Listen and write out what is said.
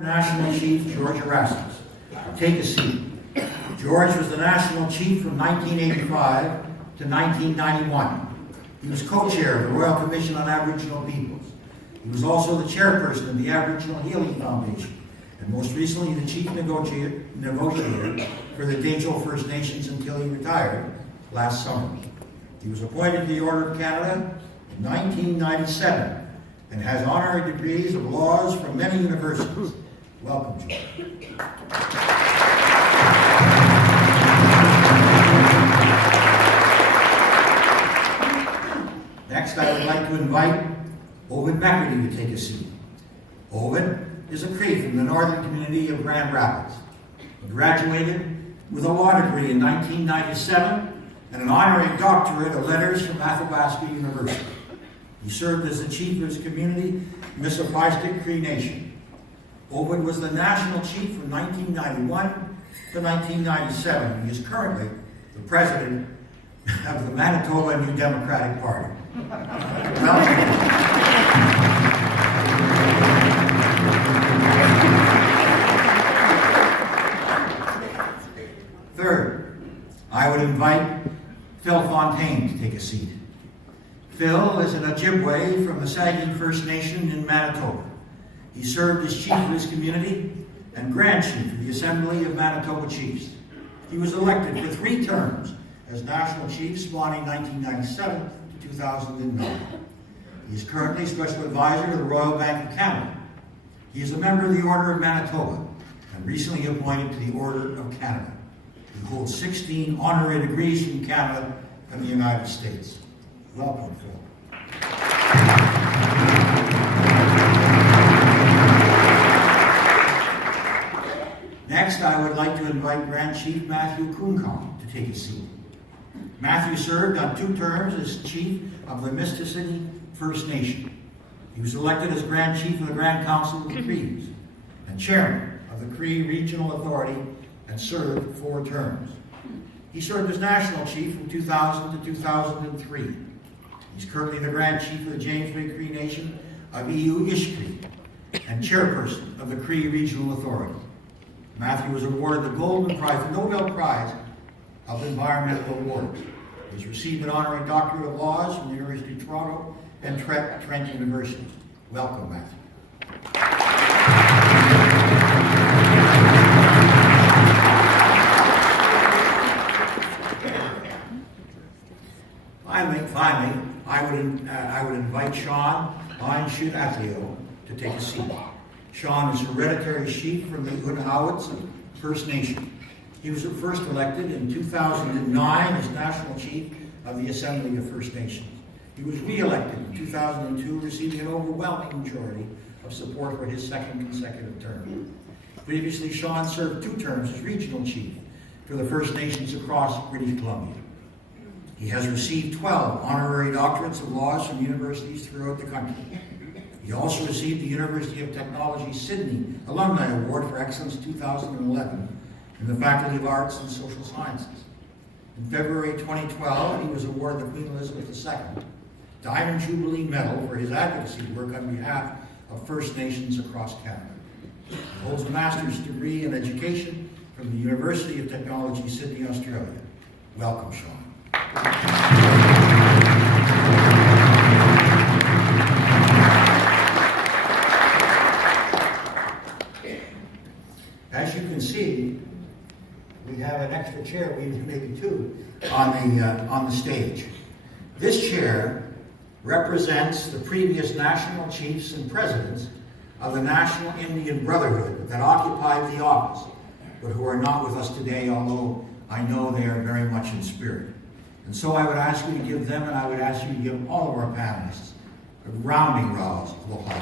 National Chief George Erasmus. Take a seat. George was the National Chief from 1985 to 1991. He was co-chair of the Royal Commission on Aboriginal Peoples. He was also the chairperson of the Aboriginal Healing Foundation, and most recently the chief negotiator for the Daycho First Nations until he retired last summer. He was appointed to the Order of Canada in 1997 and has honorary degrees of laws from many universities. Welcome, George. Next, I would like to invite Ovid McCurdy to take a seat. Ovid is a Cree from the northern community of Grand Rapids. He graduated with a law degree in 1997 and an honorary doctorate of letters from Athabasca University. He served as the chief of his community, Mississippi Cree Nation. Ovid was the national chief from 1991 to 1997. He is currently the president of the Manitoba New Democratic Party. Third, I would invite Phil Fontaine to take a seat. Phil is an Ojibwe from the Saugeen First Nation in Manitoba. He served as chief of his community and grand chief of the Assembly of Manitoba Chiefs. He was elected for 3 terms as national chief, spawning 1997 to 2009. He is currently special advisor to the Royal Bank of Canada. He is a member of the Order of Manitoba and recently appointed to the Order of Canada. He holds 16 honorary degrees from Canada and the United States. Welcome, Phil. Next, I would like to invite Grand Chief Matthew Kunkong to take a seat. Matthew served on 2 terms as Chief of the Mississippi First Nation. He was elected as Grand Chief of the Grand Council of the Crees and Chairman of the Cree Regional Authority and served 4 terms. He served as National Chief from 2000 to 2003. He's currently the Grand Chief of the James Bay Cree Nation of EU Ishkree and Chairperson of the Cree Regional Authority. Matthew was awarded the Golden Prize, the Nobel Prize of Environmental Awards. He's received an honorary doctorate of laws from the University of Toronto and Trent University. Welcome, Matthew. Finally, I would invite Sean Atleo to take a seat. Sean is hereditary chief from the Iroquois First Nation. He was first elected in 2009 as National Chief of the Assembly of First Nations. He was re-elected in 2002, receiving an overwhelming majority of support for his 2nd consecutive term. Previously, Sean served 2 terms as Regional Chief for the First Nations across British Columbia. He has received 12 honorary doctorates of laws from universities throughout the country. He also received the University of Technology Sydney Alumni Award for Excellence 2011 in the Faculty of Arts and Social Sciences. In February 2012, he was awarded the Queen Elizabeth II Diamond Jubilee Medal for his advocacy work on behalf of First Nations across Canada. He holds a master's degree in education from the University of Technology Sydney, Australia. Welcome, Sean. As you can see, we have an extra chair, maybe 2, on the stage. This chair represents the previous national chiefs and presidents of the National Indian Brotherhood that occupied the office, but who are not with us today, although I know they are very much in spirit. And so I would ask you to give them, and I would ask you to give all of our panelists a rounding rouse of applause.